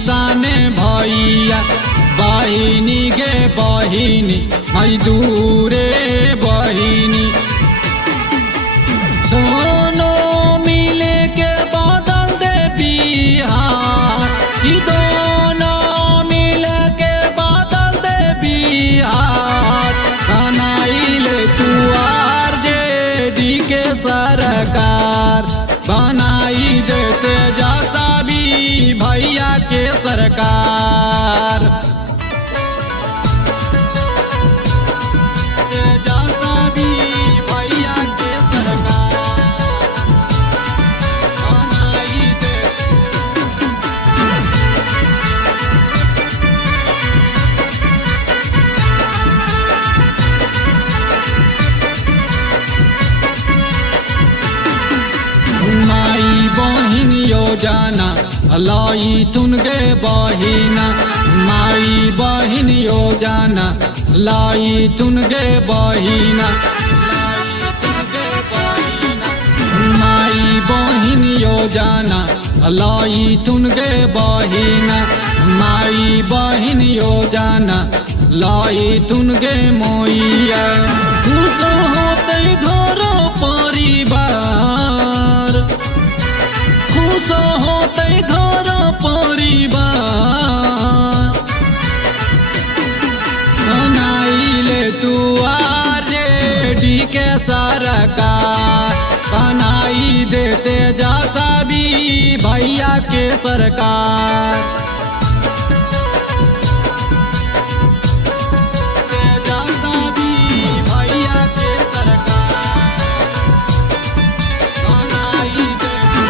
किसान भैया बहिनी गे बहिनी मजदूरे बहिनी दोनों मिले के बदल दे बिहार कि दोनों मिले के बदल दे बिहार बनाइल तू आरजेडी के सरकार बनाई देते जैसा भी भैया के सरकार जैसा भी भैया के सरकार बनाई देते माई बहिन योजना लाई तुनगे बहिना माई बहिन योजना लाई तुनगे बहिना माई बहिन योजना लाई तुनगे बहिना माई बहिन योजना लाई तुनगे मोइया खुश होते घर परिवार खुश होते घर परिवार बनाइले तू आरजेडी के सरकार बनाई देते जैसा भी भैया के सरकार जैसा भी भैया के सरकार बनाई देते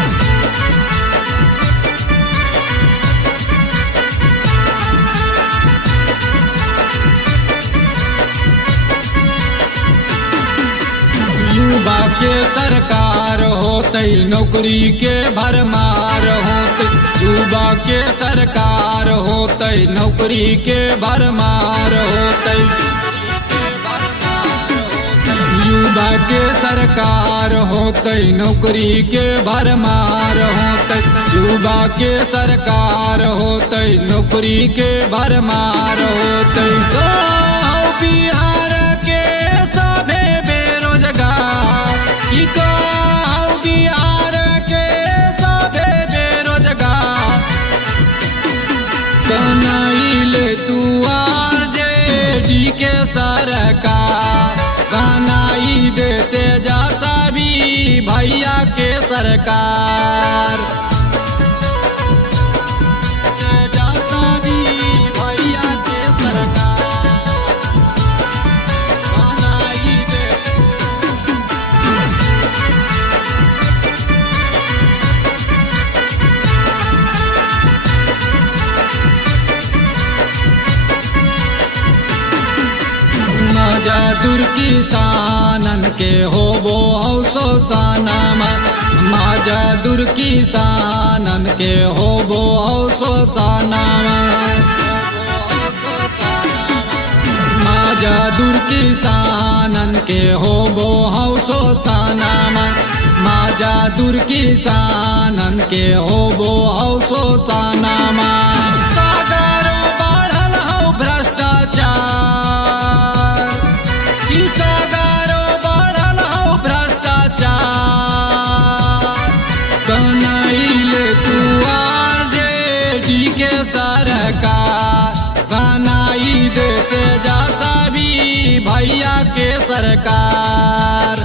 युवा के सरकार होते नौकरी के भरमार होते युवा के सरकार होते नौकरी के भरमार होते युवा के सरकार होते नौकरी के भरमार होते युवा के सरकार होते नौकरी के भरमार होते बिहार के सभे बेरोजगार कि बिहार के सभे बेरोजगार बनाइले तू आरजेडी के सरकार बनाई देते जैसा भी भैया के सरकार जैसा भी भैया के सरकार बनाई देते मजदूर किसानन के होबो हौसो सानामा मजदूर किसानन के होबो हौसो सानामा मजदूर किसानन के होबो हौसो सानामा मजदूर किसानन के होबो हौसो सानामा सरकार बनाई देते जैसा भी भैया के सरकार